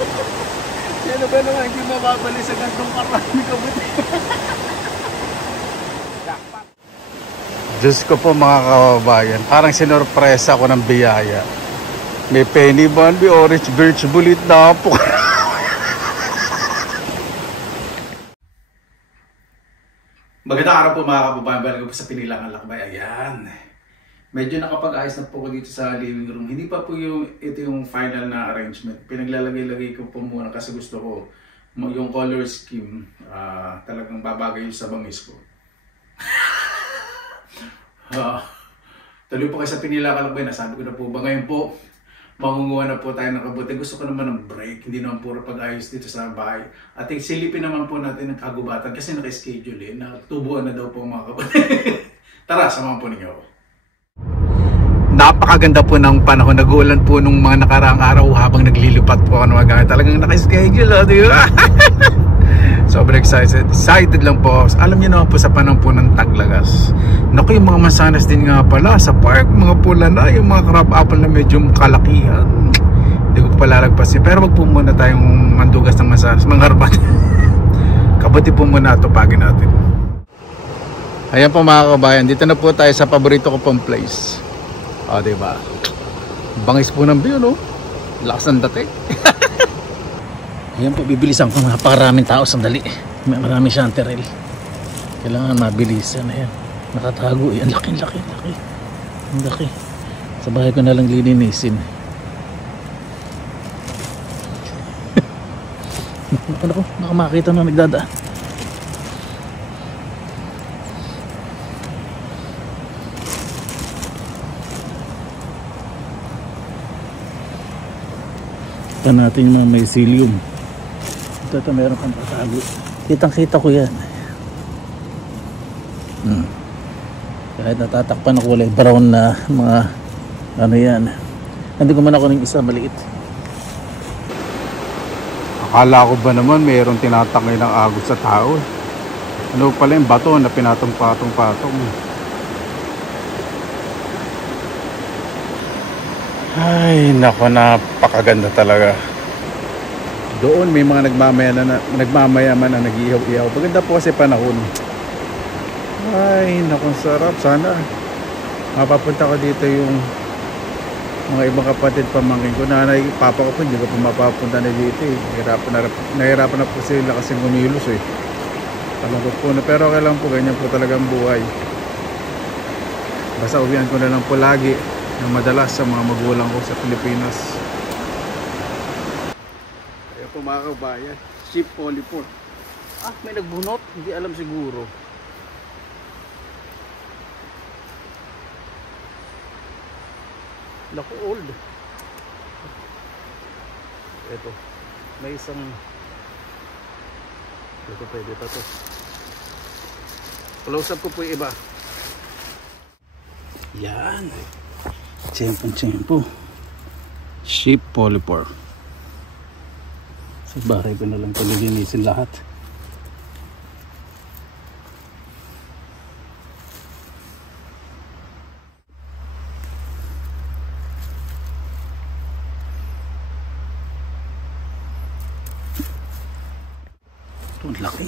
Sino ba naman hindi mababali sa gantong karami kabuti? Diyos ko po mga kababayan, parang sinorpresa ako ng biyaya. May penny bun, may orange birch bulit na po. Magandang araw po mga kababayan, balik po sa Pinilangang Lakbay. Ayan. Medyo nakapag-ayos na po ko dito sa living room. Hindi pa po ito yung final na arrangement. Pinaglalagay-lagay ko po muna kasi gusto ko yung color scheme talagang babagay sa bangis ko. Tuloy po kayo sa Pinilangang Lakbay. Nasabi ko na po ba ngayon po, mangunguha na po tayo ng kabuti. Gusto ko naman ng break, hindi naman puro pag-ayos dito sa bahay. At silipin naman po natin ng kagubatan kasi naka-schedule natubuan na daw po mga kabuti. Tara, samahan po ninyo ako. Napakaganda po ng panahon. Nag-uulan po nung mga nakaraang araw habang naglilipat po ako ng mga gamit. Talagang naka-schedule, di ba? Sobrang excited lang po. Alam niyo naman po sa panahon po ng taglagas. Naku, yung mga mansanas din nga pala sa park, mga pula na, yung mga crab apple na medyo kalakihan. Hindi ko palalagpas yun. Pero wag po muna tayong mandugas ng mansanas, mga harbat. Kabuti po muna tupagin natin. Ayan po mga kabayan, dito na po tayo sa paborito ko pong place. O, diba? Bangis po ng view, no? Lakas ng dating. Ayan po, bibilisan ko. Napakaraming tao, sandali. May maraming chanterelle. Kailangan mabilisan. Ayan, nakatago. Ayan, laki. Ang laki. Sa bahay ko na lang lilinisin. Naku, nakamakita na nagdadaan. Ito natin yung mga mycelium. Ito meron kang patago. Kitang-kita ko yan. Kahit natatakpan ako kulay brown na mga ano yan. Hindi ko man ako ng isa maliit. Akala ko ba naman mayroong tinatakay ng agos sa tao. Ano pala yung bato na pinatong-patong-patong. Ay, nako, napakaganda talaga. Doon may mga nagmamayaman na nag-ihaw-ihaw. Maganda po kasi panahon. Ay, naku, sarap. Sana mapapunta ko dito yung mga ibang kapatid pamangkin ko. Nanay, papa ko po, hindi ko po mapapunta na dito eh. Nahirapan na po sila kasi gumilos eh. Alam ko po na, pero okay lang po, ganyan po talagang buhay. Basta uwian ko na lang po lagi na madalas sa mga magulang ko sa Pilipinas. Ayan po mga kabayan, sheep polypore. May nagbunot, hindi alam siguro. Naku, old. Ito, may isang ito pwede pa to. Close up ko po yung iba. Yan. Tiyempo. Sheep polypore. Sa bahay ko na lang palilinisin lahat. Ito ang laki.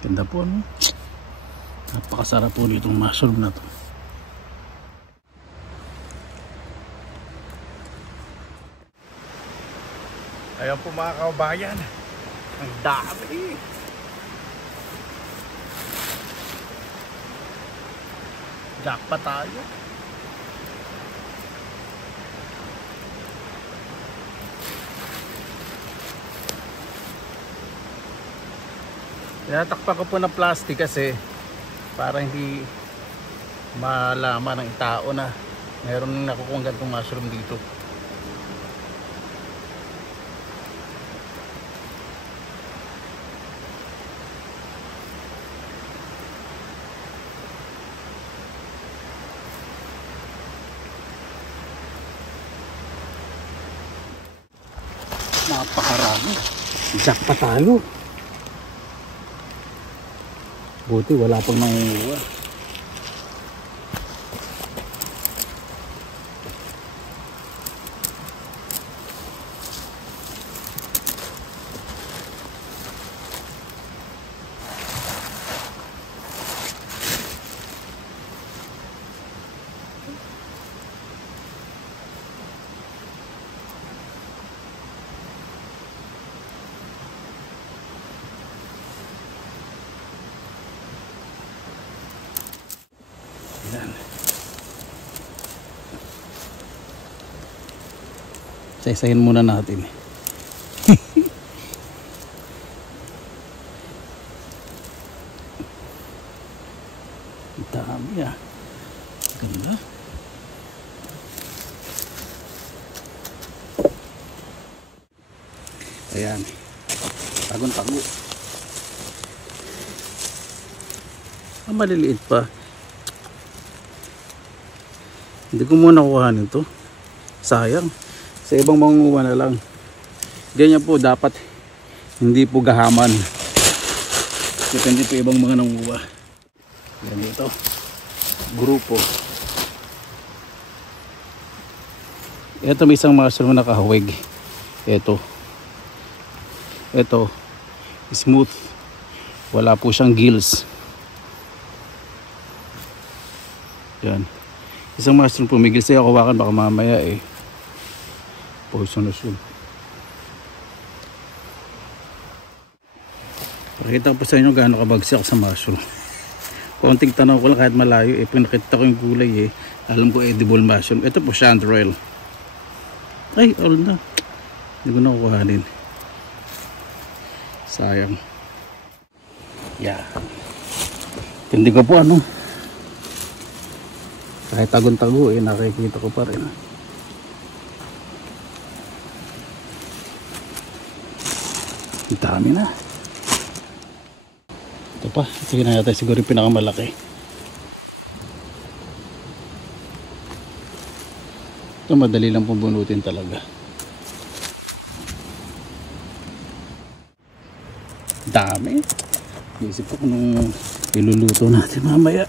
Ganda po, no? Napakasarap po ditong mushroom na to. Ayan po mga kabayan, ang dami. Jackpot tayo. Tinatakpan ko po ng plastic kasi para hindi malaman ng tao na mayroon nakukuha ganitong mushroom dito. Napakarami. Jackpot tayo. Buti wala pang nangunguha. Isa-isahin muna natin. Dami ah. Ganda. Ayan. Tagong-tago. Maliliit pa. Hindi ko muna kuhanin to. Sayang. Sa ibang mangunguha na lang. Ganyan po dapat. Hindi po gahaman. Depende po ibang mga nangunguha. Ganito. Grupo. Ito may isang mushroom na nakahawig. Ito. Ito. Smooth. Wala po siyang gills. Yan. Isang mushroom po. May gills ay hawakan baka mamaya eh. Poisonous yun. Pakita ko po sa inyo gaano kabagsak sa mushroom. Konting tanaw ko lang kahit malayo eh. Pag nakita ko yung kulay eh, alam ko edible mushroom. Ito po chanterelle. Ay, all na. Hindi ko na kukuhanin. Sayang. Yeah. Hindi ko po ano. Kahit tagon-tago eh, nakikita ko pa rin. Ang dami na. Ito pa. Sige na natin siguro yung pinakamalaki. Ito madali lang pong bunutin talaga. Dami. Isip ko kung iluluto natin mamaya.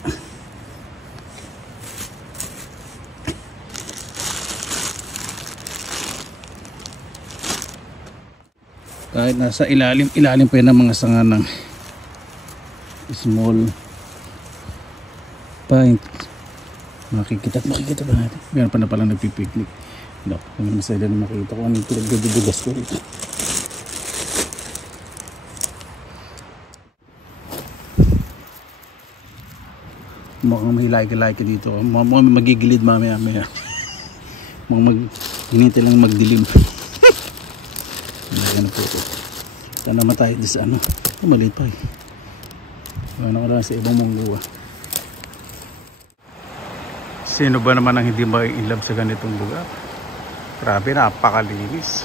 Kahit nasa ilalim pa yun ng mga sanga ng small pine. Makikita ba natin? Meron pa na palang nagpipiknik. Naku, kung naman sa ilan makita ko anong pinagdudugas ko rito. Mukhang may like dito. Mukhang magigilid mamaya. Mukhang hinintay lang magdilim. Ano po ito. Saan naman tayo sa ano? Maliit pa eh. Ano ko lang sa ibang mungguwa. Sino ba naman ang hindi ma-inlove sa ganitong lugar? Grabe, napakalinis.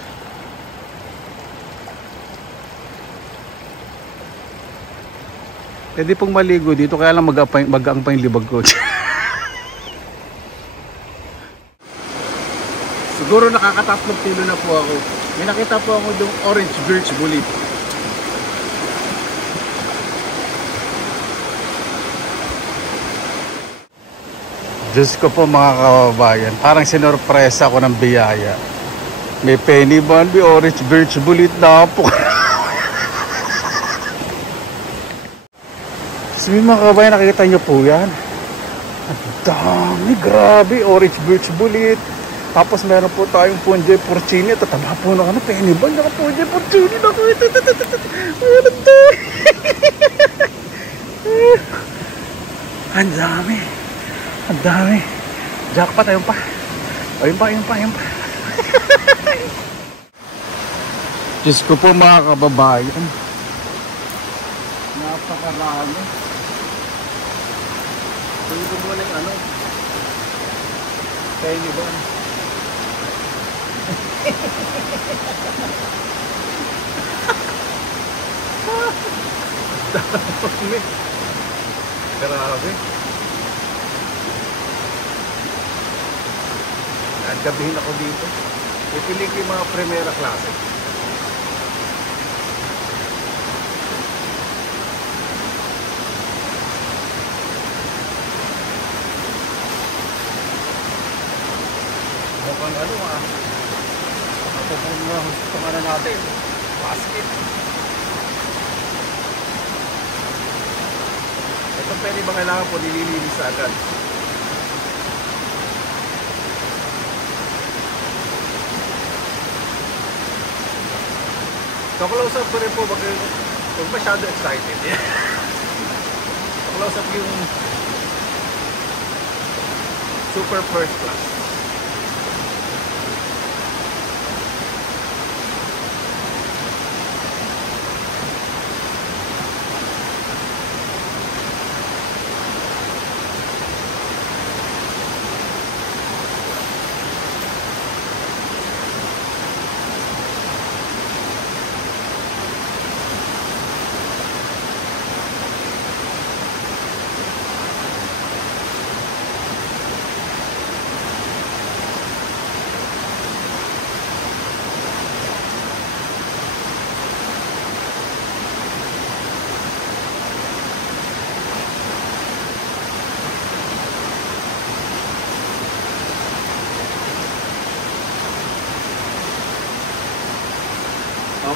Pwede pong maligo dito, kaya lang mag-aang pa yung libag ko. Siguro nakakatatlong kilo na po ako. May nakita po ako yung orange birch bullet. Diyos ko po mga kababayan, parang sinorpresa ko ng biyaya. May penny bun, may orange birch bullet na po. Sabi mga kababayan, nakikita nyo po yan. Ang dami, grabe, orange birch bullet. Tapos meron po tayong Punjay porcini. Tataba po na ano, penny bun, naka Punjay porcini na ko. Ano to? Ang dami. Ang dami. Jackpot, ayun pa. Ayun pa. Diyos ko po mga kababayan. Napakarami. Pwede ko muna yung ano. Penny bun. Dami. Grabe. Nagkabihin ako dito. Ipili ko yung mga primera klase. Mukhang ano mapupuno na gusto nga na natin. Basket. Ito pwede ba kailangan po nililinis agad? So close up ko rin po, huwag masyado excited. So close up yung super first class.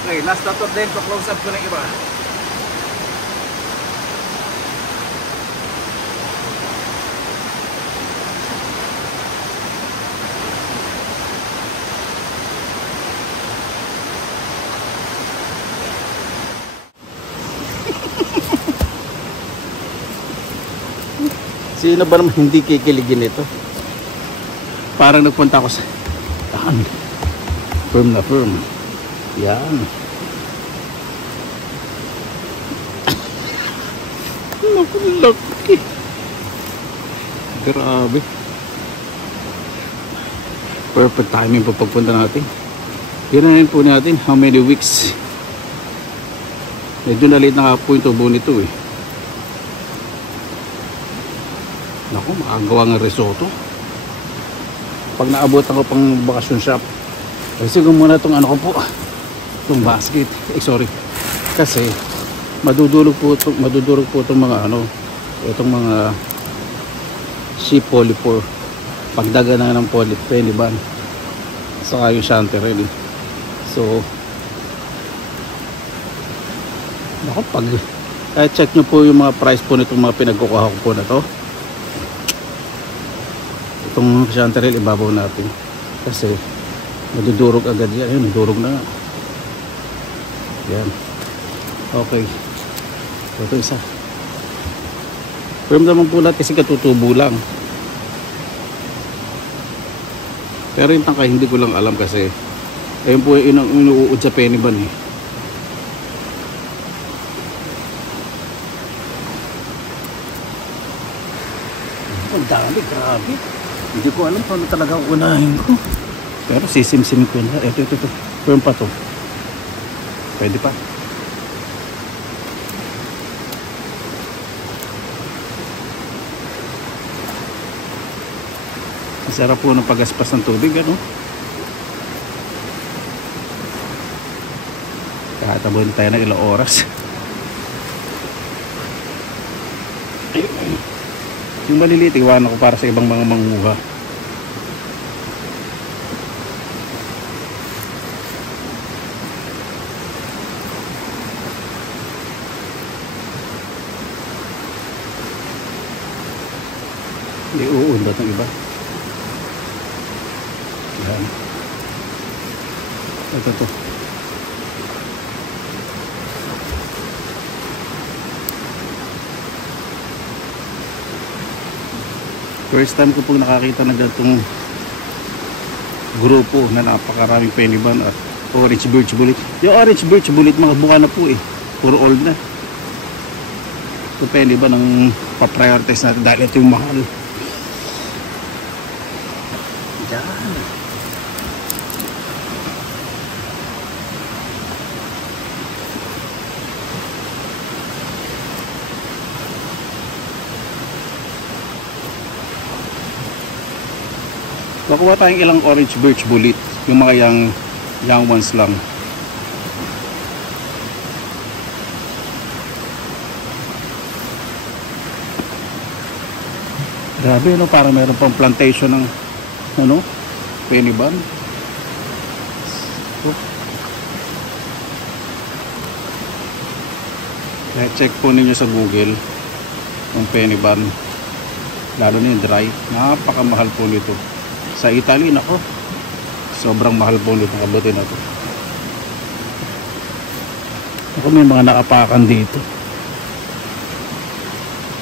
Okay, last na to din. Pa-close up ko ng iba. Sino ba naman hindi kikiligin ito? Parang nagpunta ako sa yan. Firm na firm. Yan. Naku, laki. Grabe. Perfect timing po pagpunta natin. Hirahin po natin how many weeks. Medyo nalit na nga po yung tubo nito eh. Naku, makagawa ng risotto. Pag naabot ako pang bakasyon shop, kasi ko muna itong ano ko po, itong basket. Sorry. Kasi madudurog po itong mga ano, itong mga sheep polypore. Pagdaga na ng polypeniban. Saka yung chanterelle. So, naku, kahit check nyo po yung mga price po nitong mga pinagkukuha ko po na to. Itong chanterelle ibabaw natin kasi madudurog agad yan. Ayun, nadurog na nga. Yan. Okay. Ito isa. Firm naman po lahat kasi katutubo lang. Pero yung tangkay hindi ko lang alam kasi ayun po yung inuud sa peniban eh. Ang dami, grabe. Hindi ko alam paano talaga unahin ko. Pero sisimsim ko na. Ito. Firm pa to. Pwede pa. Masarap po ng pagaspas ng tubig, ano? Kahatabuhin tayo ng ilang oras. Yung maliliit, iwanan ko para sa ibang mga manguha. Iuundat ng iba. Yan. Ito. First time ko pong nakakita na ganitong grupo na napakaraming peniban at orange birch bullet. Yung orange birch bullet mga buka na po eh. Puro old na. Ito peniban ang pa-prioritize natin dahil ito yung mahal. Yan. Nakuha tayong ilang orange birch bullet. Yung mga young ones lang. Grabe, no? Parang meron pang plantation ng ano? Peniban. Check po ninyo sa Google yung peniban. Lalo na yung dry. Napakamahal po nito. Sa Italy, nako, sobrang mahal po nito. Kabuti na to. Ako may mga nakapakan dito.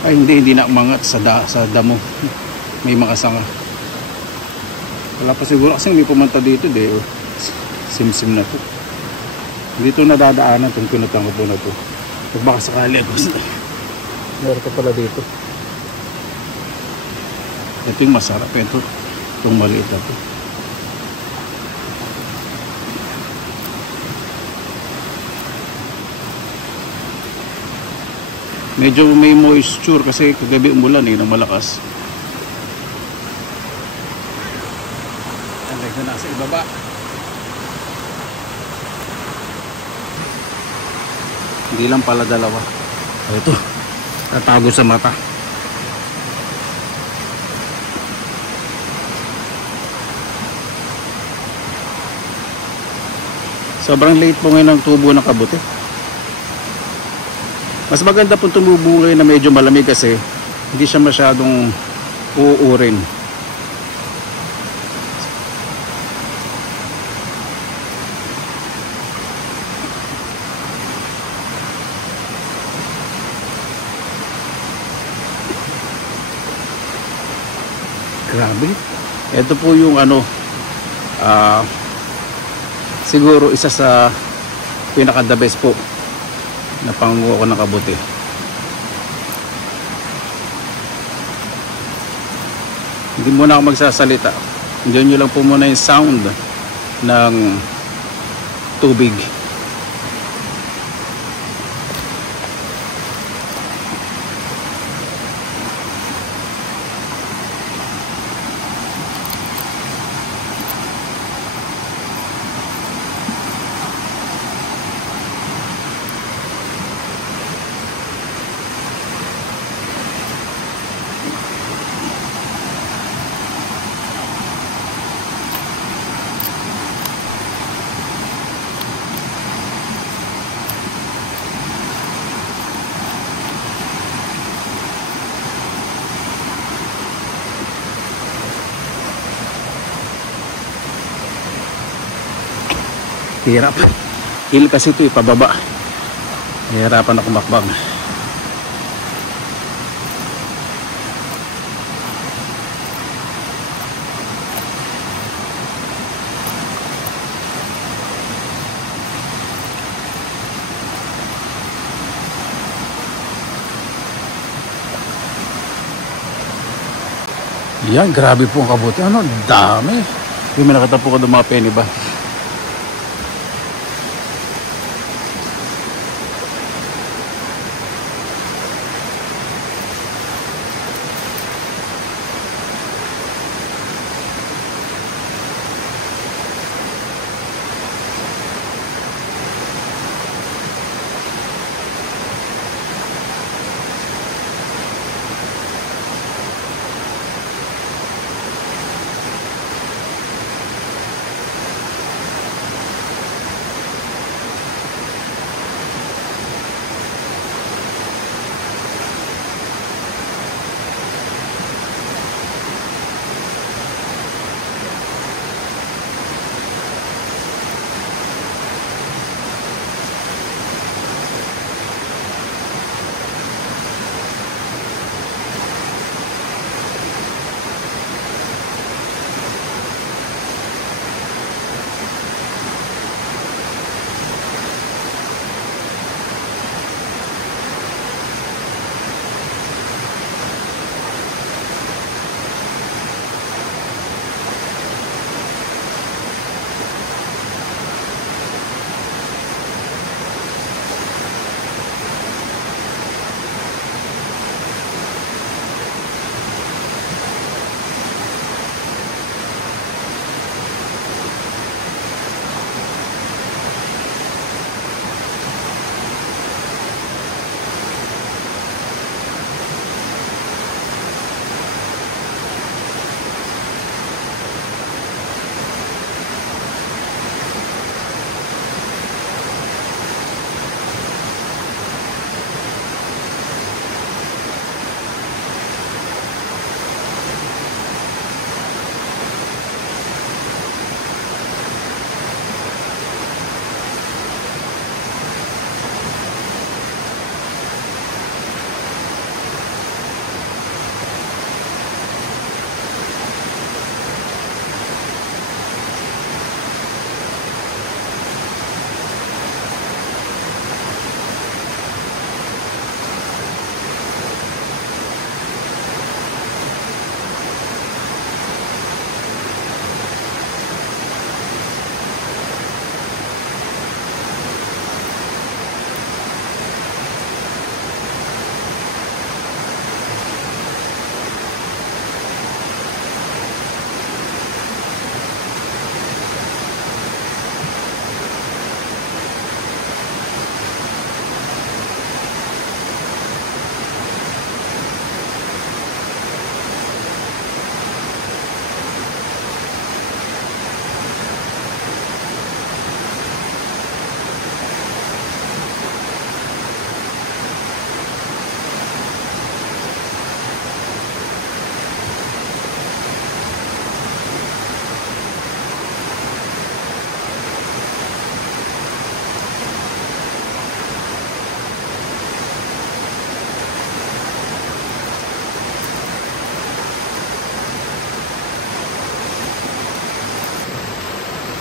Ay hindi na umangat sa damo. May mga sanga. Wala pa siguro kasi may pumunta dito. Simsim na to. Dito nadadaanan itong pinutang ko po na to. Pag baka sakali ako. Meron ko pala dito. Ito yung masarap. Itong maliit na to. Medyo may moisture kasi kagabi umulan ng malakas. Andai na nasa ibaba. Hindi lang pala dalawa. Ito, tatago sa mata. Sobrang late po ngayon ng tubo ng kabuti. Mas maganda po tumubo ngayon na medyo malamig kasi hindi siya masyadong uurin. Grabe. Ito po yung ano, siguro isa sa pinaka the best po na panguha ko ng kabuti. Hindi muna ako magsasalita. Diyan nyo lang po muna yung sound ng tubig. Hirap. Hill kasi ito pababa. Hihirapan ako makbang. Yan, grabe po ang kabuti. Ano, dami. May nakita po ko ng mga penny ba?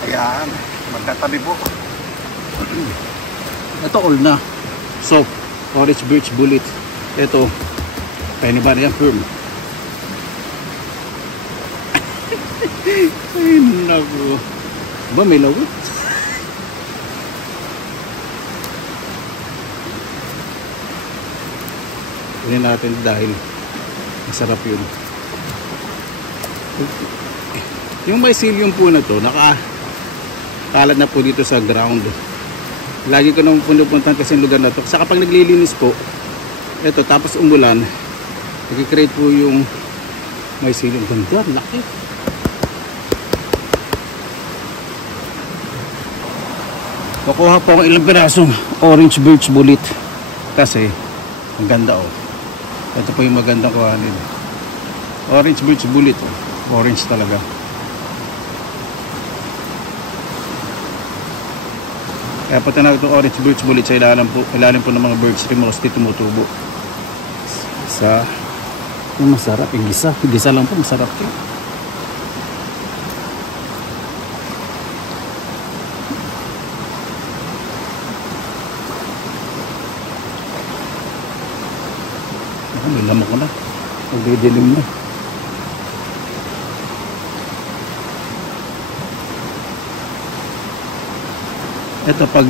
Ayan, magkatabi po. Ito old na. Soap, Orange Birch Bullet. Ito, Penny Banyan Firm. Ay, naku. Ba, may lawit? Hindi natin dahil masarap yun. Yung mycelium po na to, nakakalad na po dito sa ground. Lagi ko nang pupuntahan kasi yung lugar na to. Sa kapag naglilinis po, eto, tapos umulan, nag-create po yung mycelium. Ganda, laki. Kukuha po akong ilang pirasong Orange Birch Bullet. Kasi, ang ganda oh. Ito po yung magandang kuhanin. Orange Birch Bullet oh. Orange talaga. Kaya pati na itong Orange Birch Bullet sa ilalim po ng mga birch tree mostly tumutubo. Sa yung masarap, yung gisa. Gisa lang po, masarap po. Nilamok ko na. Magdidilim na. Ito pag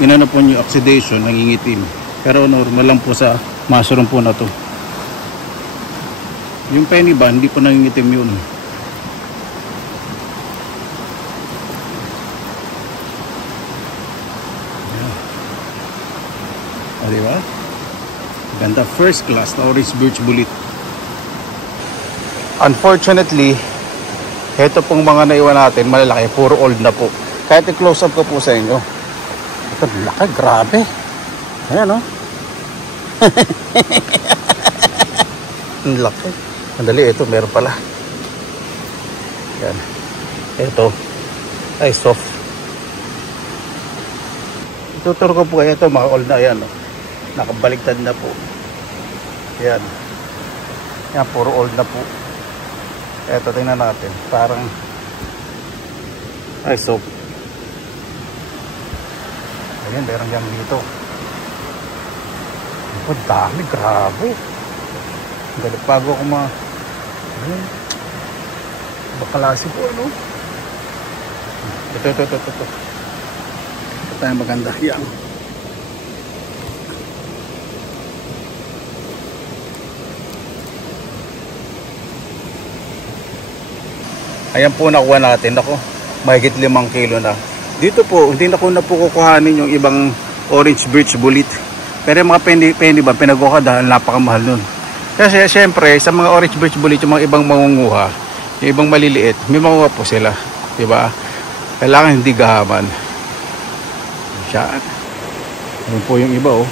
inano po nyo oxidation, nangingitim. Pero normal lang po sa mushroom po na to. Yung penny ba, hindi po nangingitim yun. O diba? Ganda, first class na Orange Birch Bullet. Unfortunately, ito pong mga naiwan natin malalaki, puro old na po. Kahit i-close up ko po sa inyo, ito laki, grabe. Ayan o. Ang laki. Andali, ito meron pala. Ayan. Ito ay soft. Ituturo ko po kayo ito, mga old na. Ayan o, nakabaliktad na po. Ayan. Ayan, puro old na po. Eto, tingnan natin. Parang ay soap. Ayan, meron yan dito. Ang dami, grabe. Galit bago ako ayan. Bakalasi po, ano? Ito. Ito tayo maganda. Yan. Ayan po nakuha natin. Ako, mahigit 5 kilo na. Dito po, hindi na ko na po kukuhanin yung ibang Orange Birch Bullet. Pero yung mga penny ba, pinagkuha dahil napakamahal nun. Kasi syempre, sa mga Orange Birch Bullet, yung mga ibang mangunguha, yung ibang maliliit, may mangunguha po sila. Diba? Kailangan hindi gahaman. Diyan. Ayan po yung iba oh.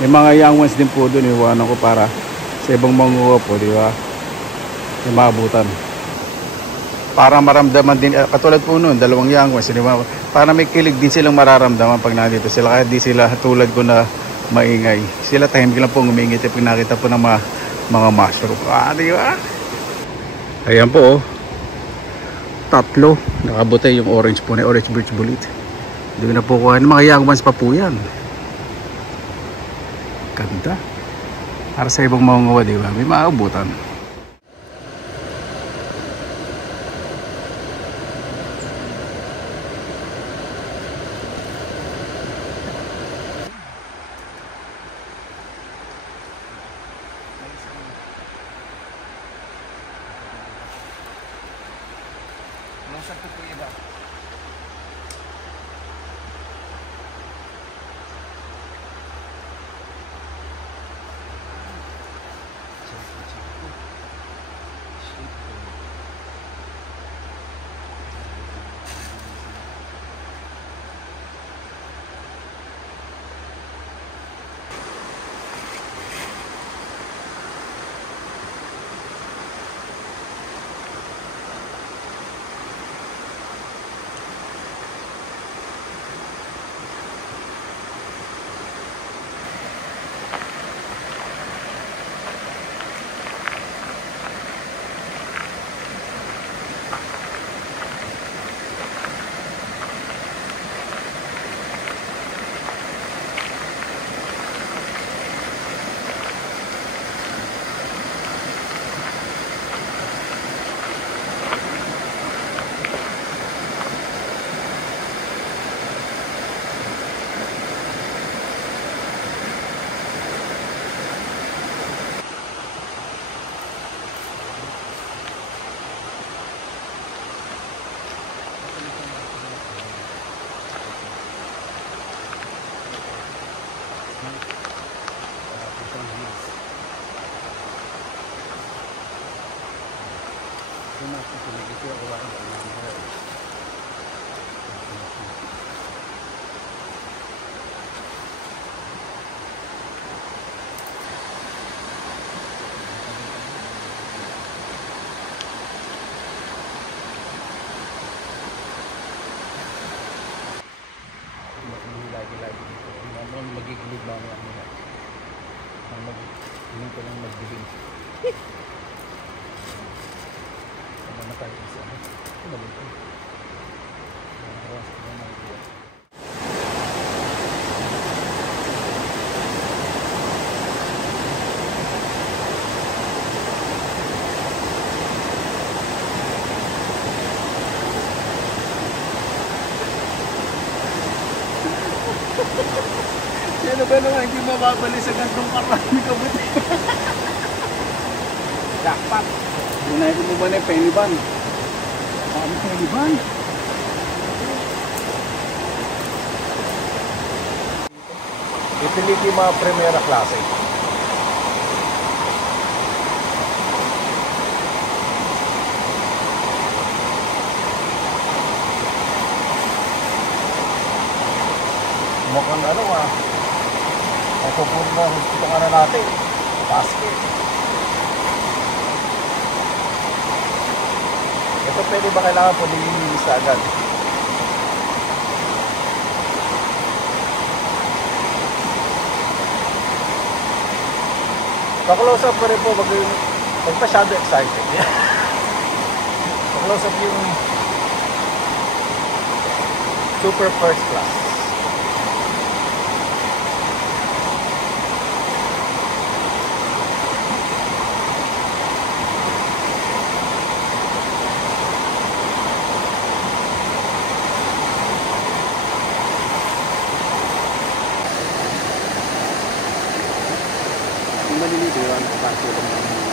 May mga young ones din po dun. Iwanan ko para sa ibang mangunguha po. Diba? Yung maabutan. Para maramdaman din, katulad po noon, 2 young ones, para may kilig din silang mararamdaman pag nandito sila, kaya di sila tulad ko na maingay. Sila tahimik lang po ngumingit pag nakita po ng mga mushroom. Di ba? Ayan po, 3 nakabutay yung orange po na Orange Birch Bullet. Hindi na po kuha ng mga young ones pa po yan. Ganda. Para sa ibang mga di ba? May maabutan. Yung mga susunod ito ako lang. Lagi-lagi. Magigilid mamaya nila. Hindi ko lang magdilim. Namatay isa. Ano ba ito? Sino ba naman hindi mababali sa gantong karami kabuti? Jackpot! Hinahit mo ba na yung penny ban? Ano penny ban? Utility mga primera klase. Mukhang ano mapupuno na itong ano natin, basket. Ito pwede ba kailangan po nilinis agad? Pa-close up pa rin po, wag masyado excited. Pa-close up yung super first class. Maliligo yun, kasi lang naman.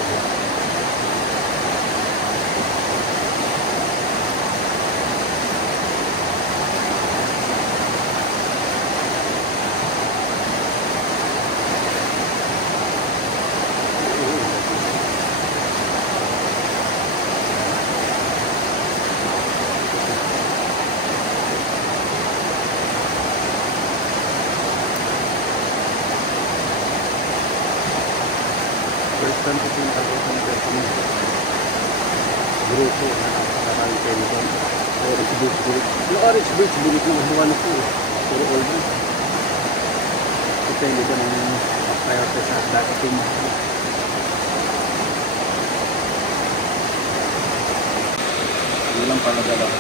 First time ko pinag-alot ng person grupo na nakakaroon kayo nito. Orange Beach Bullet. Yung Orange Beach Bullet na mabuha na po. Puro old na. Depende ba ng priority sa dating. Hindi lang pala dalawa.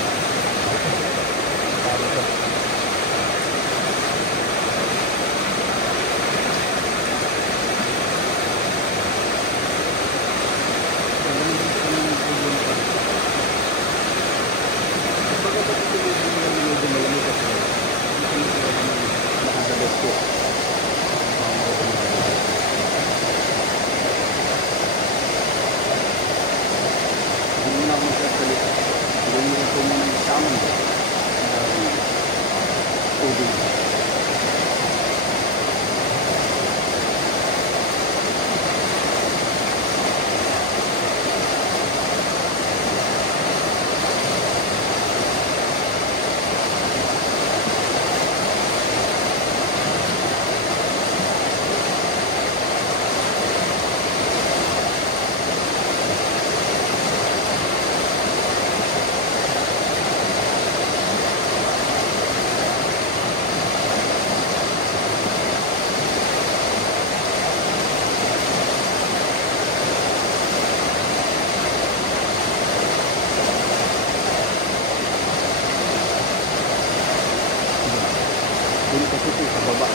Hindi kasi ito sa baba.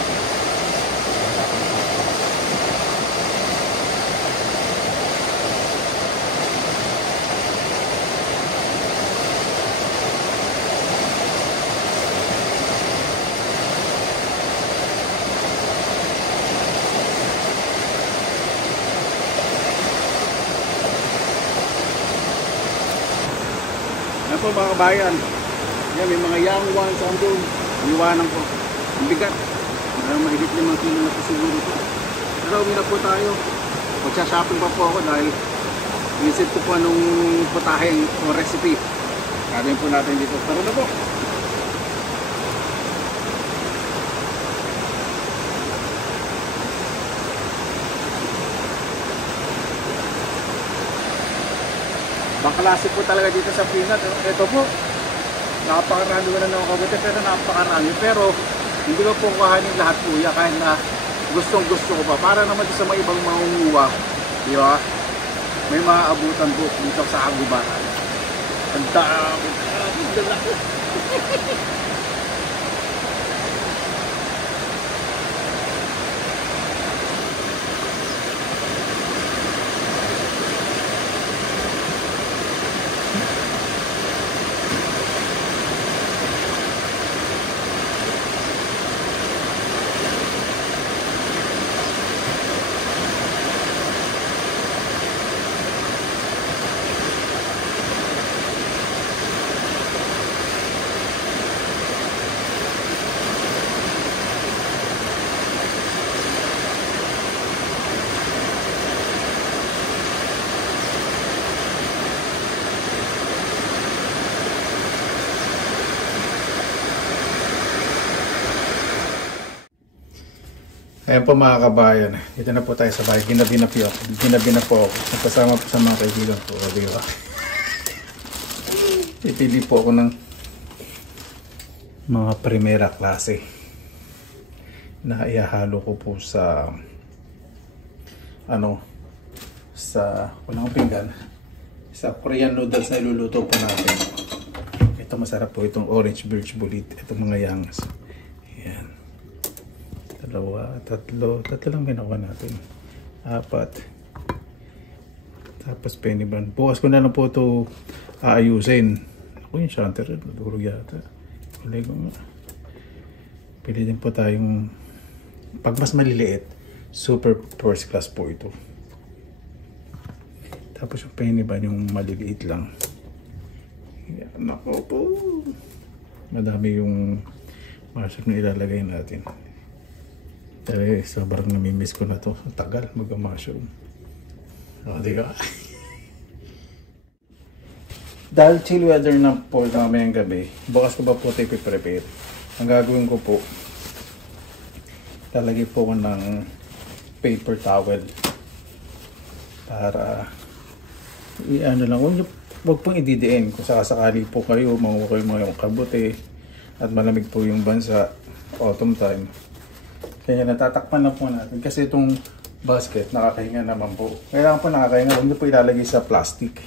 Yan po mga kabayan. Yan, may mga young ones andun. Iniwanan ko. Ang bigat. Mahigit 5 kilo na po siguro ito. Pero uwi na po tayo. Magsha-shopping pa po ako dahil Inisip ko po anong putaheng o recipe. Gagawin po natin dito. Tara na po! Bangkalase po talaga dito sa Pinas. Ito po, napakarami ko na ng kabuti, pero napakarami. Pero hindi ko po kuhanin lahat po yan kahit na gustong gusto ko pa. Para naman sa mga ibang mangunguha, di ba? May maaabutan po dito sa Agubatan. Ang dami, dami. Ayan po mga kabayan, dito na po tayo sa bahay. Ginabi na po ako. Nagkasama po sa mga kaibigan ko. Diba? Pipili po ako ng mga primera klase na ihahalo ko po sa sa walang pinggan, sa Korean noodles na iluluto po natin. Ito masarap po itong orange birch bulit. Itong mga yangs. Ayan. Tatlo lang ginawa natin. 4. Tapos penny bun. Bukas ko na lang po ito aayusin. Ako yung shanter, nadurog yata. Kulay ko nga. Pili din po tayong, pag mas maliliit, super first class po ito. Tapos yung penny bun, yung maliliit lang. Yan, ako po. Madami yung masak na ilalagay natin. Dahil sobrang namimiss ko na to. Tagal mag-mushroom. Di ka? Dahil chill weather na po mamayang gabi, bukas ko ba po ito i-prepare. Ang gagawin ko po, lalagay po ko ng paper towel para huwag pong ididiin kung sakasakali po kayo, makuha kayo mga kabuti at malamig po yung bansa autumn time. Kaya natatakpan na po natin kasi itong basket nakakahinga naman po. Kailangan po nakakahinga, huwag niyo po ilalagay sa plastic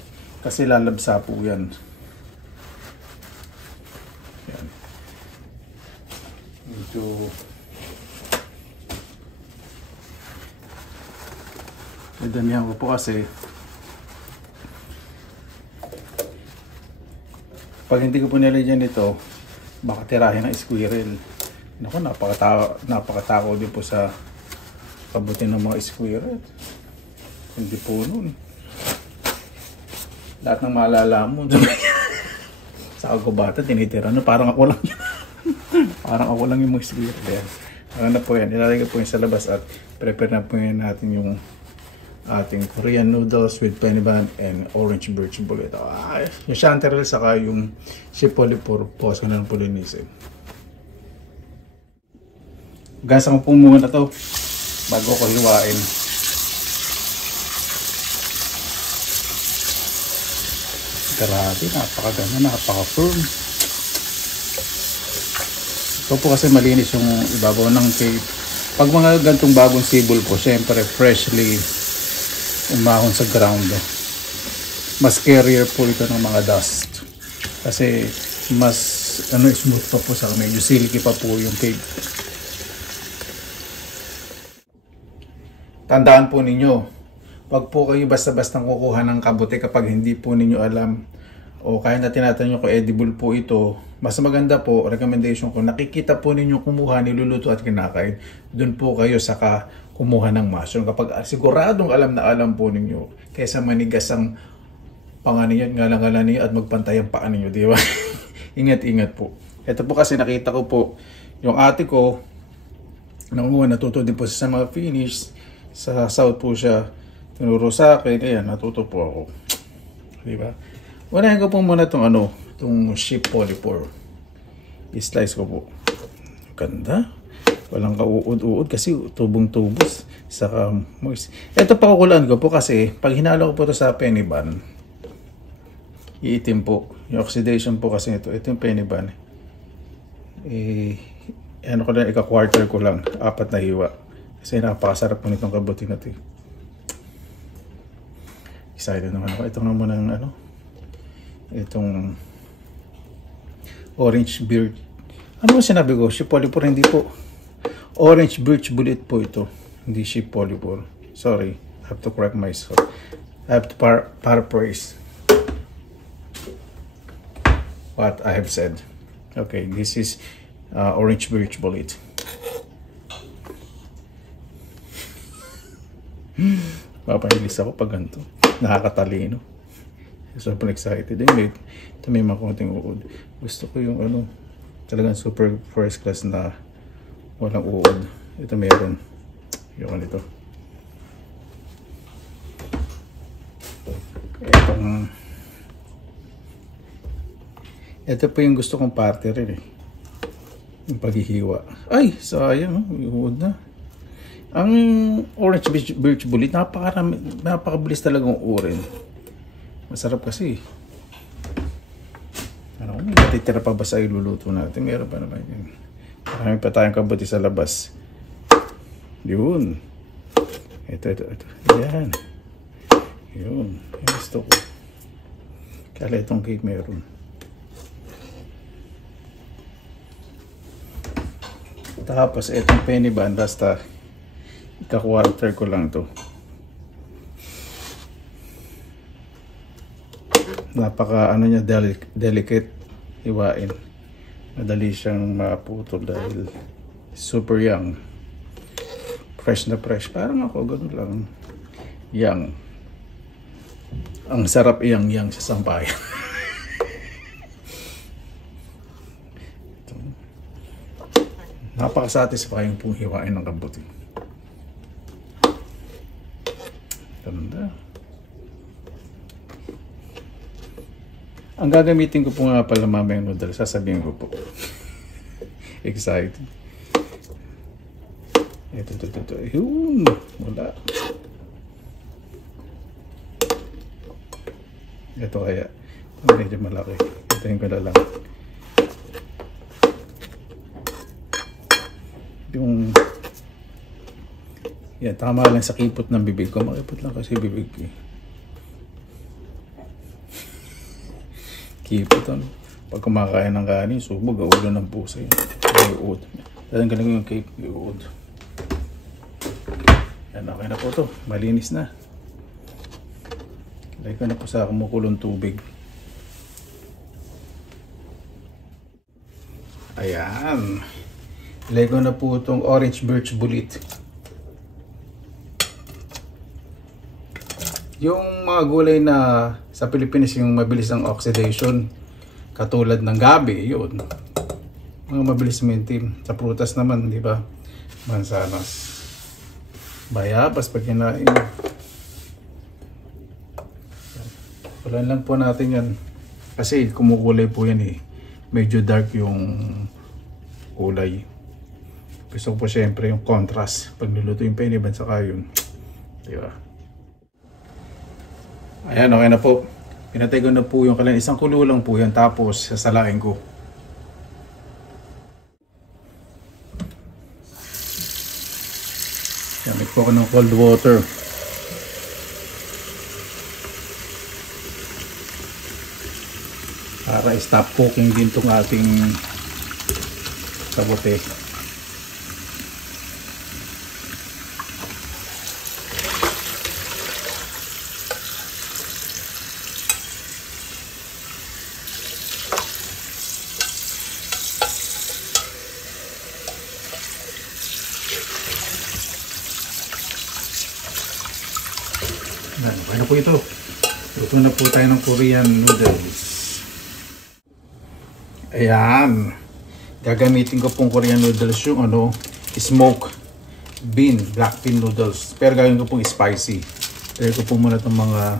kasi lalabsa po yan. Yan. Medyo nadamihan ko po kasi pag hindi ko po nilagyan ito, baka tirahin ng squirrel. Naku, napakatakaw din po sa kabuti ng mga squirrel. Hindi po nun. Lahat ng maalala mo sa Agubatan, tinitira. Parang ako lang parang ako lang yung mga squirrel. Yan. Ano po yan, ilalagay po yung sa labas at prepare na po yan natin yung ating Korean noodles with penny bun and orange birch bullet. Yung chanterelle saka yung chipoli po sa ng pulinisin. Gasa ko po muna to bago ko hiwain. Grabe, napakaganda, napaka-firm. Ito po kasi malinis yung ibabaw ng cake. Pag mga gantong bagong sibol po, syempre freshly umahon sa ground. Mas carrier po ito ng mga dust. Kasi mas smooth pa po sa medyo silky pa po yung cake. Tandaan po ninyo, wag po kayo basta-bastang kukuha ng kabuti kapag hindi po ninyo alam o kaya na tinatanong nyo kung edible po ito. Mas maganda po, recommendation ko, nakikita po ninyo kumuha, niluluto at kinakain. Doon po kayo saka kumuha ng mushroom. Kapag siguradong alam na alam po ninyo, kaysa manigas ang panga ninyo, ngalang-ngalan ninyo at magpantay ang paa ninyo, di ba? Ingat-ingat po. Ito po kasi nakita ko po, yung ate ko, natuto din po sa mga finish. Sa south po siya tinuro sa akin, ayan, natuto po ako. Di ba? Unahin ko po muna itong itong sheep polypore. I-slice ko po. Ganda. Walang kauud-uod kasi tubong-tubos. Saka moist. Ito pakukulaan ko po kasi pag hinalo ko po ito sa penny bun, iitim po. Yung oxidation po kasi ito yung penny bun. Ano ko lang, ika-quarter ko lang. 4 na hiwa. Kasi napakasarap po nitong kabuti na ito. Excited naman ako. Ito nga muna ng itong orange birch. Ano ba sinabi ko? Sheep polypore, hindi po. Orange birch bullet po ito. Hindi sheep polypore. Sorry. I have to correct myself. I have to paraphrase what I have said. Okay, this is orange birch bullet. Papahilis ako pag ganito. Nakakatalino. Super excited. Ito may makunting uod. Gusto ko yung talagang super first class na walang uod. Ito meron. Yung ito. Ito po yung gusto kong parte rin yung paghihiwa. Ay, sayang. May uod na. Ang orange birch bullet, napakabilis talagang uurin. Masarap kasi. May natitira pa ba sa iluluto natin? Meron pa naman yun. Marami pa tayong kabuti sa labas. Yun. Ito. Yan. Yun. Yung gusto ko. Kala itong cake meron. Tapos itong penny bun, basta ika-quarter ko lang to. Napaka niya, delicate iwain. Madali siyang maputol dahil super young. Fresh na fresh. Parang ako, ganun lang. Young. Ang sarap iyang sa sampayan. Napaka-satisfying pong hiwain ng kabuti. Ganda. Ang gagamitin ko po nga pala mamayang noodle, sasabihin ko po. Excited. Ito. Yun. Wala. Ito kaya. Medyo malaki. Itahin ko na lang. Yan, tama lang sa kipot ng bibig ko. Makipot lang kasi bibig ko. Kipot pag kumakain ng kanin, subog, ulo ng pusa yun. May uod. Tatanggalin ko yung cape, may uod. Yan, okay na po to. Malinis na. Lagay ko na po sa kumukulong tubig. Ayan. Lagay ko na po itong orange birch bullet. Yung mga gulay na sa Pilipinas yung mabilis ang oxidation, katulad ng gabi, yun. Mga mabilis maintain. Sa prutas naman, di ba? Mansanas. Bayabas pag kinain. Walan lang po natin yan. Kasi kumukulay po yan eh. Medyo dark yung kulay. Gusto ko po syempre yung contrast. Pag niluto yung penny bun saka yun. Di ba? Ayan, okay na po. Pinatay ko na po yung kalan. Isang kulo lang po yan. Tapos, sasalain ko. Gamit po ako ng cold water. Para stop cooking din itong ating kabote. Ano po ito? Luto na po tayo ng Korean noodles. Ayan. Gagamitin ko pong Korean noodles yung smoke bean, black bean noodles. Pero gagawin ko pong spicy. Try ko po muna itong mga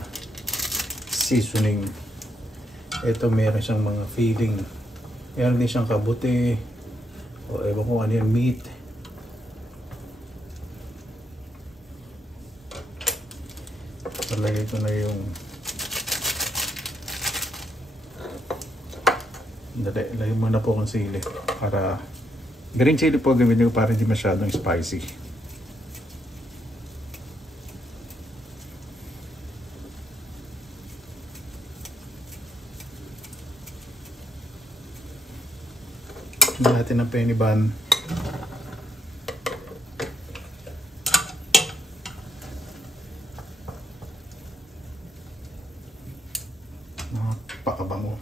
seasoning. Ito meron siyang mga filling. Meron din siyang kabuti. O ewan ko ano yung meat. Palagay ko na yung lagay muna po kong sili para green chili po gamitin ko para hindi masyadong spicy. Tignan natin ang penny bun. Napakabango.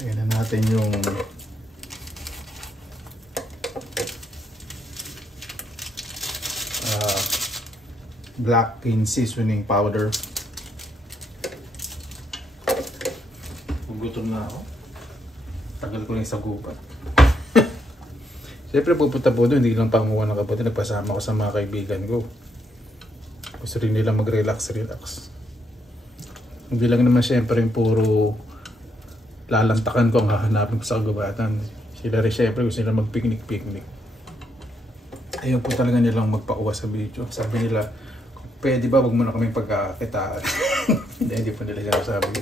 Lagyan na natin yung black bean seasoning powder. Gutom na ako. Tagal ko rin sa gubat. Siyempre pupunta po doon, hindi lang panguha ng kabuti. Nagpasama ko sa mga kaibigan ko. Gusto rin nila mag-relax. Hindi lang naman siyempre yung puro lalantakan ko ang hahanapin ko sa kagubatan. Sila rin siyempre gusto nila mag-picnic. Ayun po talaga nilang magpauwa sa video. Sabi nila, pwede ba wag mo na kaming pagkakitaan? Hindi po nila sabi.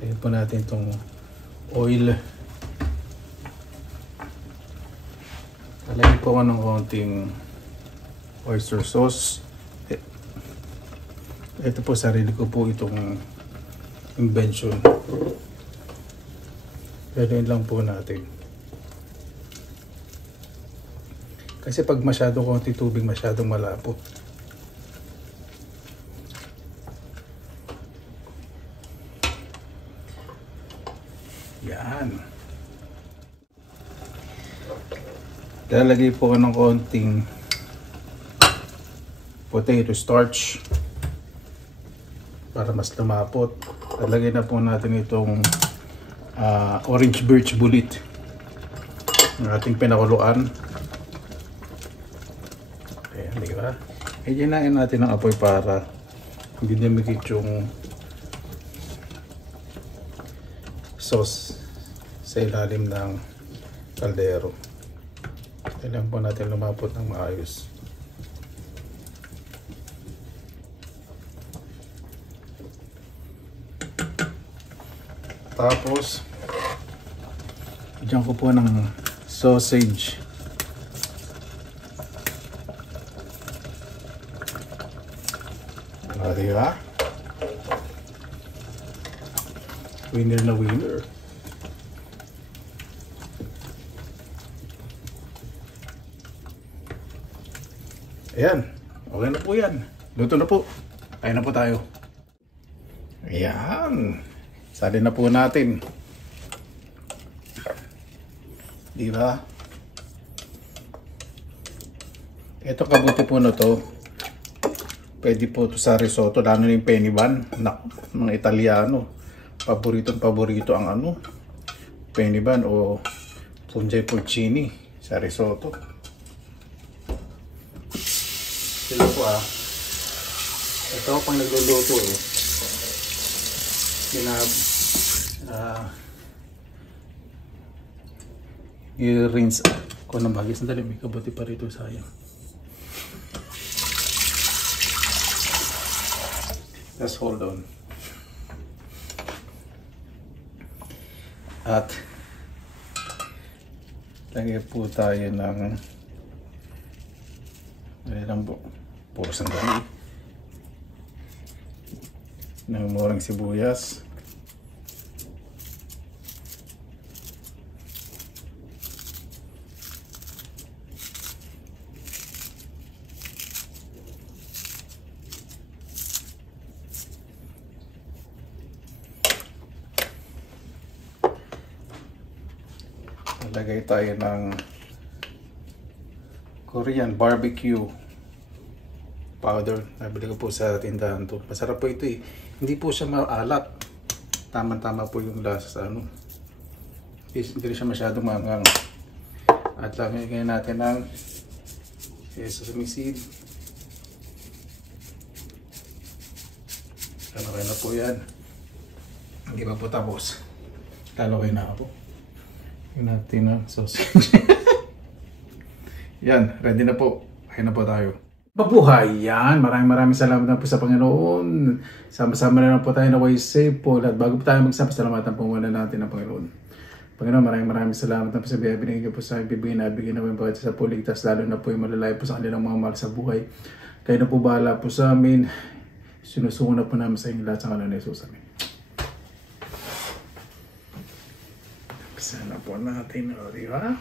Ayun po natin itong oil. Lalagyan po ako ng konting oyster sauce. Ito po sarili ko po itong invention. Lagyan lang po natin. Kasi pag masyadong konti tubig, masyadong malapot. Yan. Lalagay po ko ng konting potato starch para mas lumapot. Lalagay na po natin itong orange birch bullet ng ating pinakuluan. Ayan, di ba? Hihinain natin ang apoy para hindi dumikit yung sauce sa ilalim ng kaldero. Kailangan po natin lumapot ng maayos. Tapos diyan ko po ng sausage. Diba? Winner na winner. Ayan. Okay na po yan. Luto na po. Kain na po tayo. Ayan. Salin na po natin. Diba? Ito kabuti po na to. Pwede po ito sa risotto. Lalo na yung penny bun. Mga Italiano. Paborito ang ano. Penny bun o fungi porcini sa risotto. Sila po ito pang nagluluto i-rinse ko ng bagay. Sandali, may kabuti pa rito, sayang. Just hold on. At lagay po tayo ng puro sandali ng murang sibuyas. Lagay tayo ng Korean barbecue powder. Nabili ko po sa tindahan to. Masarap po ito eh. Hindi po siya maalat. Tama-tama po yung lasa sa ano. Hindi siya masyadong maangang. At lagay natin ng , sesame seed. Okay na po yan. Hindi pa po tapos. Lalakay na po. Yung natin na sausage. Yan, ready na po. Kaya na po tayo. Mabuhay yan. Maraming salamat na po sa Panginoon. Sama-sama na lang po tayo na way safe po. At bago po tayo magsapasalamatan po muna natin ng Panginoon. Panginoon, maraming salamat na po sa biyaya binigay po sa akin. Bibigyan na po yung pagkat sa puligtas. Lalo na po yung malalayo po sa kanilang mga mahal sa buhay. Kayo na po bahala po sa amin. Sinusungo na po namin sa inyo lahat sa kanan ni Jesus. Amen. Sana po natin, o di ba?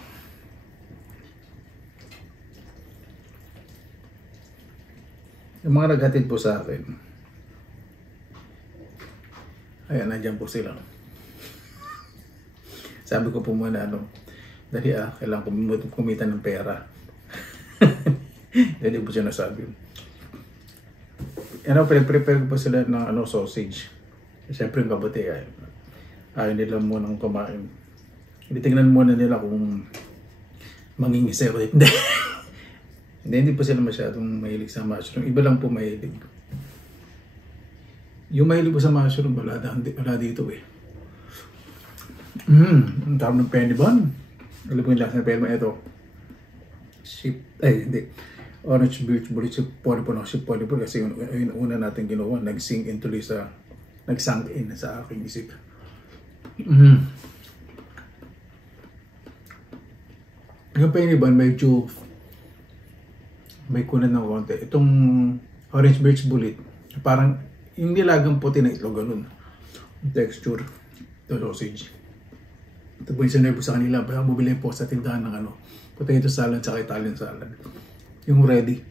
Yung mga naghatid po sa akin, ayan, nandiyan po sila. Sabi ko po muna, dali kailangan ko kumita ng pera. Dali po siya nasabi. Pinag-prepare ko po sila ng sausage. Siyempre yung kabuti, ayaw nila munang kumain. Tingnan muna nila kung mangingisay ko. Hindi po sila masyadong mahilig sa mushroom. Iba lang po mahilig. Yung mahilig po sa mushroom, wala dito eh. Ang tawag ng penny bun. Alam mo yung lasa ng penny bun. Ito. Orange birch bullet. Sip polypol. Kasi yung una natin ginawa, nag-sink in sa aking isip. Yung penny bun, medyo may kunat ng konti. Itong orange birch bullet, parang yung nilagang puti na itlog, ganun. Texture, ito sausage. Ito po yung sinay po sa kanila. Bumili po sa tindahan ng potato salad sa Italian salad. Yung ready.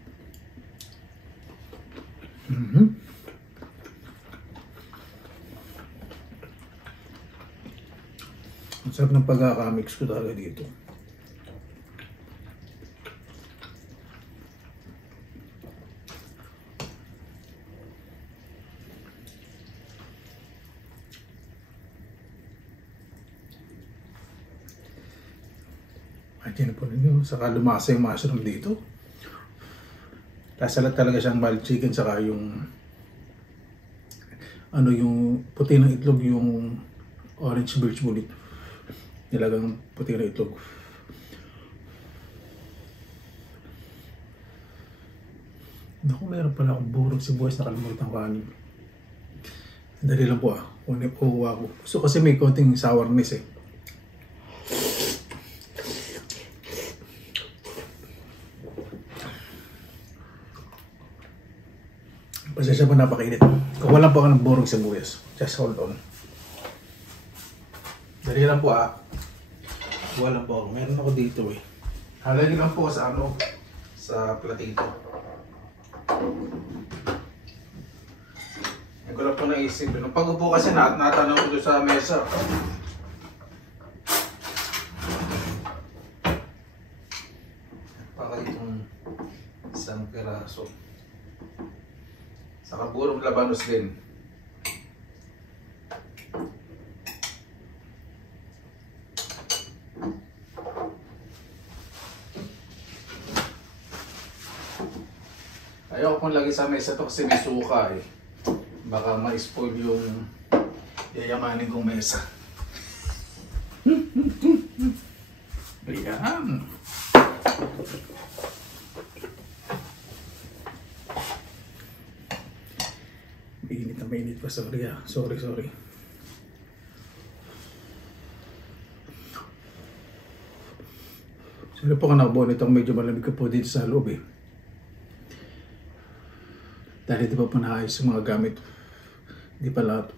Ang sarap ng pagkakamix ko talaga dito. Ayan po ninyo, saka lumasa yung mushroom dito. Kasalat talaga siyang mild chicken, saka yung yung puti ng itlog, yung orange birch bullet. Nilagang puti ng itlog. Naku, meron pala akong burog sibuyas, nakalimutan ko kanin. Dali lang po kunin po ako. So kasi may konting sourness eh. Pasensya po, napakainit. Kuha lang po ako ng burong sibuyas. Just hold on. Dali lang po Kuha lang po ako. Meron ako dito eh. Halagay lang po sa sa platito. Hindi ko lang po naisip. Nung pag-upo kasi natanong ko doon sa mesa. Baka itong isang piraso. Saka burong labanos din. Ayaw kong lagi sa mesa to kasi may suka eh. Baka ma-spoil yung yayamanin kong mesa. Ayan. Mainit pa, sorry. Sorry. Sorry po ka nakabonit ang medyo malamig ko po dito sa loob eh. Dahil di ba po naayos yung mga gamit. Di pa lahat.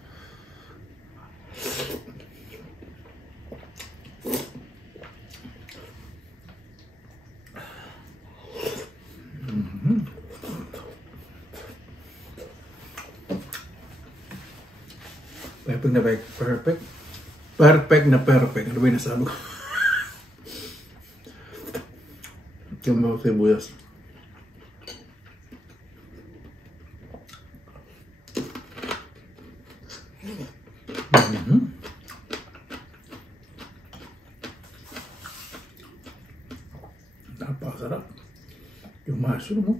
Perfect na perfect. Ano ba yung nasabi ko? Yung mga sibuyas. Napakasarap. Yung mushroom mo.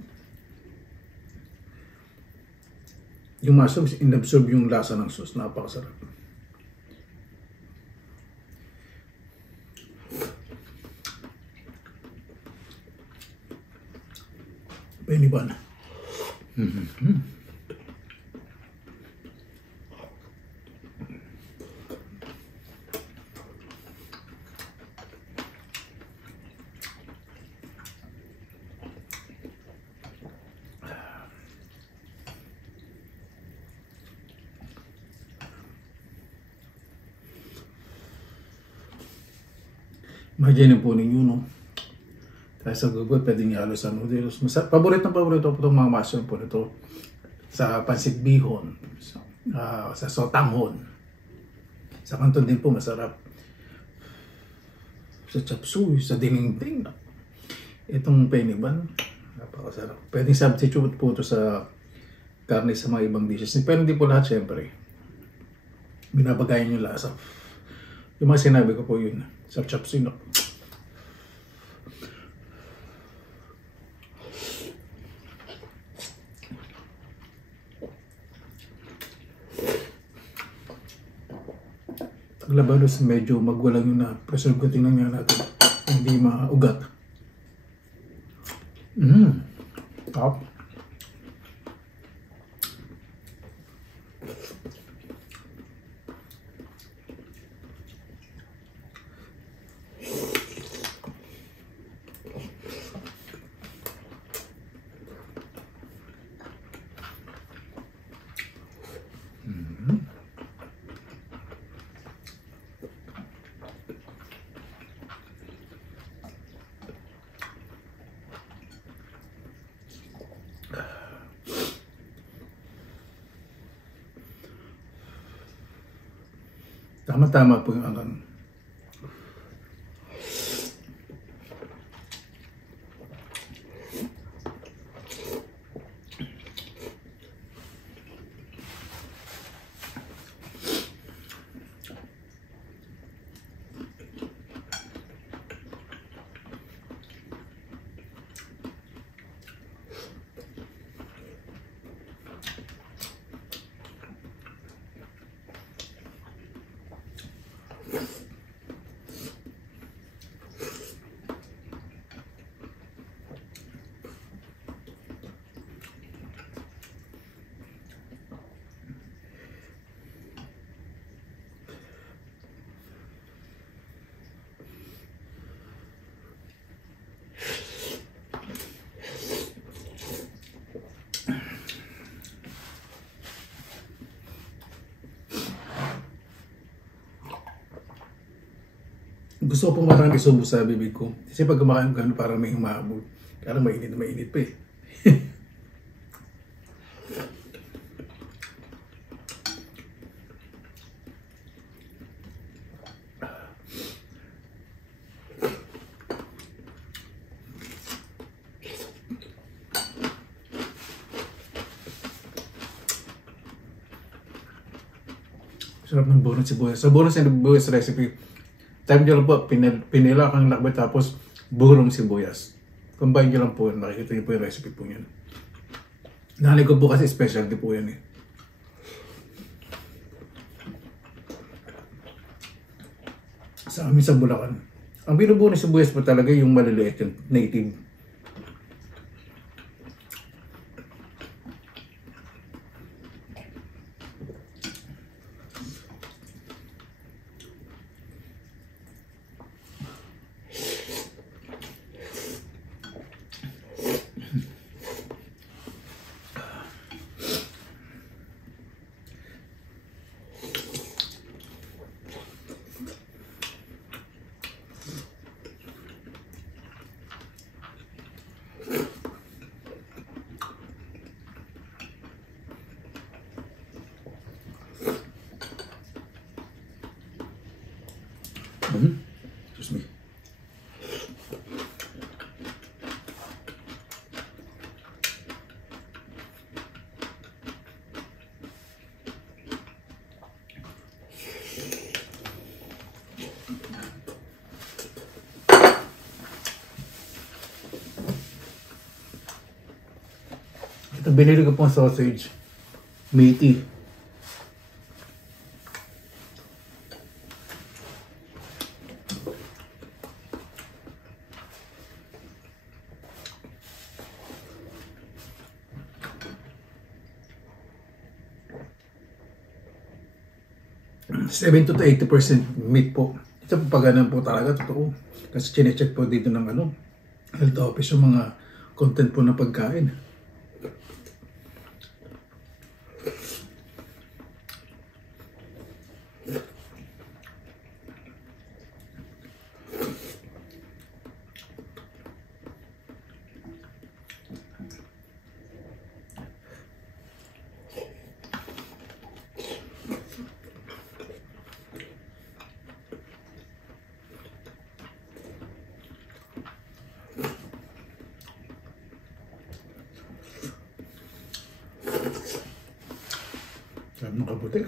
Yung mushroom, inabsorb yung lasa ng sauce. Napakasarap. Peniban. Imagine po ninyo, no? Dahil sa Google, pwedeng ihalo sa noodles. Paborito po itong mga mushroom po nito. Sa pansit bihon, sa sotanghon. Sa kanton din po masarap. Sa chop suey, sa dinding. Itong peniban, napakasarap. Pwedeng substitute po ito sa karne sa mga ibang dishes. Pero hindi po lahat, syempre. Binabagayan yung lasa. Yung mga sinabi ko po yun. Sa chop suey, no? Labanos medyo magwalang yun na preserve ko, tingnan nga natin, hindi maugat. Top. Tama-tama po yung angang. Gusto ko pong marami subo sa bibig ko. Kasi pag kumakain ko, parang may humabog. Parang mainit na mainit pa eh. Sarap ng buo ng sibuyas. Sa buo ng sibuyas recipe, time nyo lang po, pinila kang lakbay tapos burong sibuyas. Combine nyo lang po, nakikita nyo po yung recipe po yun. Nanay ko po kasi specialty po yan eh. Sa amin sa Bulacan. Ang binubuo ng sibuyas po talaga yung maliliit, yung native. Excuse me. Ito binili ko pong sausage. meaty. $70 to 80% meat po. Ito po pag ganun po talaga, totoo. Kasi chinecheck po dito ng health office yung mga content po ng pagkain. Sabi ng kabuti.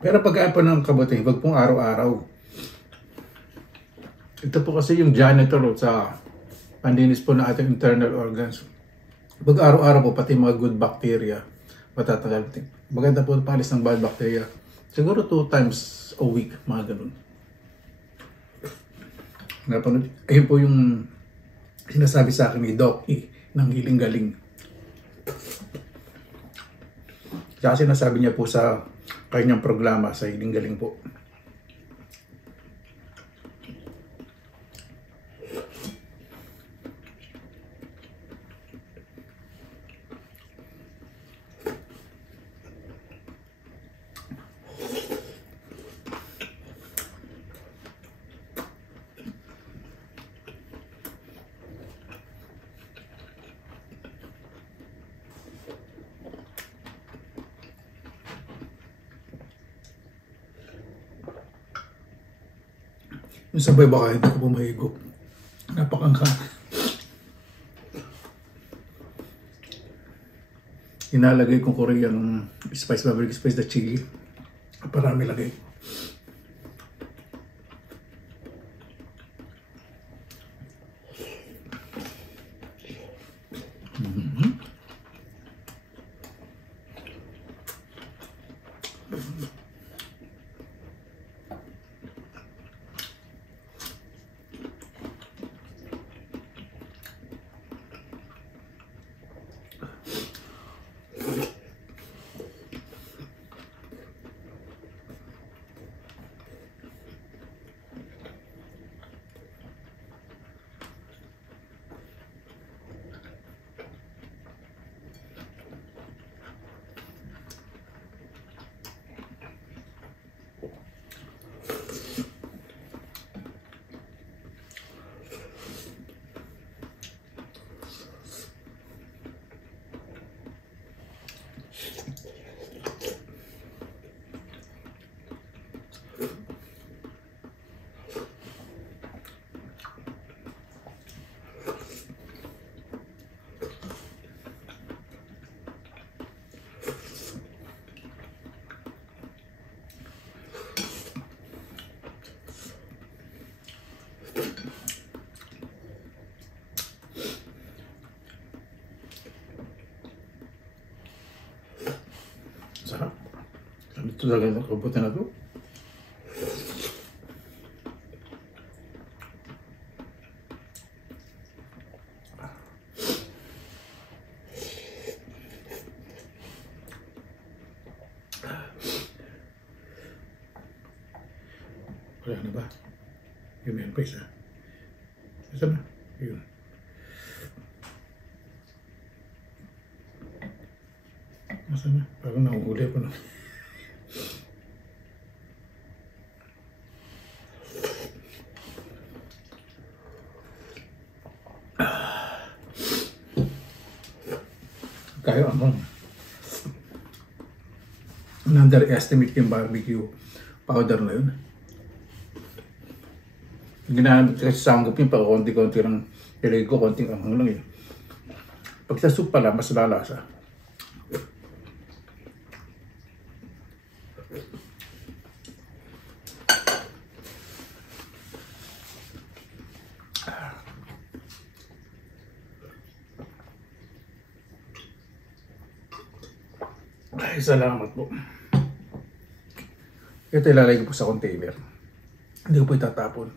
Pero pagkaan po ng kabuti, wag pong araw-araw. Ito po kasi yung janitor sa panlinis po ng ating internal organs. Pag araw-araw po, pati mga good bacteria, matatagal. Maganda po palis ng bad bacteria. Siguro 2 times a week, mga ganun. Napanood, ayun po yung sinasabi sa akin ni Doc E ng Hiling Galing. Kasi sinasabi niya po sa kanyang programa sa Hiling Galing po. Yung sabay baka hindi ko mahigop. Napakangka. Inalagay kong Korean spice, Maverick spice, the chili. Parami lagay. Sarap. Ito talaga ng kabuti na ito. Wala na ba? Yun na yung pa isa. Isa na. Yun. Masa na? Parang nahuhuli ako na. Kaya underestimate yung barbecue powder na yun. Ginamit kasi sanggop yung pag konti-konti lang ilagay ko, konting anghang lang yun. Pag sa soup pala, mas lalasa. Ay, salamat po. Ito ilalagay ko po sa container. Hindi ko po itatapon.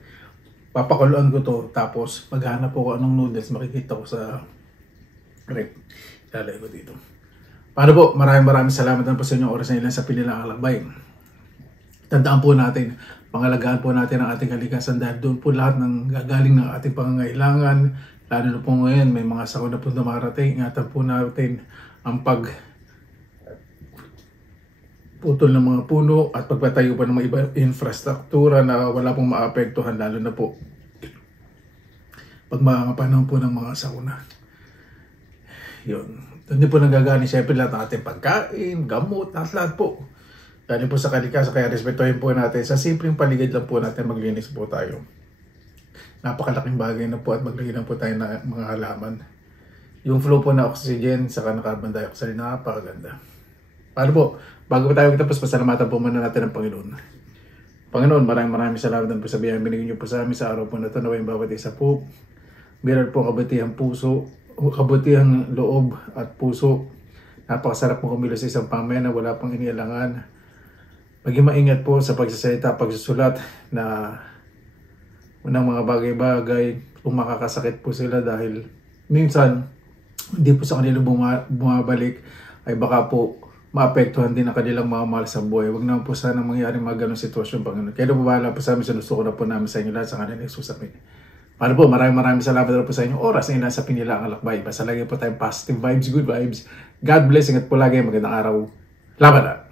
Papakuluan ko to, tapos maghanap po ko anong noodles makikita ko sa rep. Ilalagay ko dito. Paano po? Maraming salamat na po sa inyong oras na ilan sa Pinilang Alakbay. Tandaan po natin, pangalagaan po natin ang ating kalikasan dahil doon po lahat ng gagaling ng ating pangangailangan. Lalo na po ngayon, may mga sakuna po dumarating. Ingatan po natin ang putol ng mga puno at pagpatayo pa ng mga iba infrastruktura na wala pong maapektuhan, lalo na po pag mga panahon po ng mga sakuna. Yun. Doon din po nanggagaling siyempre lahat ng ating pagkain, gamot, lahat po. Galing po sa kalikasan, kaya respetuhin po natin. Sa simpleng paligid lang po natin maglinis po tayo. Napakalaking bagay na po at maglagay lang po tayo ng mga halaman. Yung flow po na oxygen sa carbon dioxide, napakaganda. Paano po? Bago tayo tapos, pasalamatan po muna natin ang Panginoon. Panginoon, maraming salamat po sa biyayang binigyan niyo po sa amin sa araw po na ito. Naway bawat isa po. Meron po kabutihang puso, kabutihang loob at puso. Napakasarap po kumilos sa isang pamilya na wala pang inialangan. Maging maingat po sa pagsasalita, pagsusulat na unang mga bagay-bagay kung makakasakit po sila dahil minsan hindi po sa kanila bumabalik ay baka po maapektuhan din ang kanilang mga mahal sa buhay. Huwag naman po sana mangyari mga ganong sitwasyon, Panginoon. Kaya bahala po sa amin, sinusto ko na po namin sa inyo lahat sa kanilang susamin. Paano po, maraming salamat na po sa inyong oras na ilan sa Pinilang Alakbay. Basta lagi po tayong positive vibes, good vibes. God bless, ingat po lagi, magandang araw. Laban na!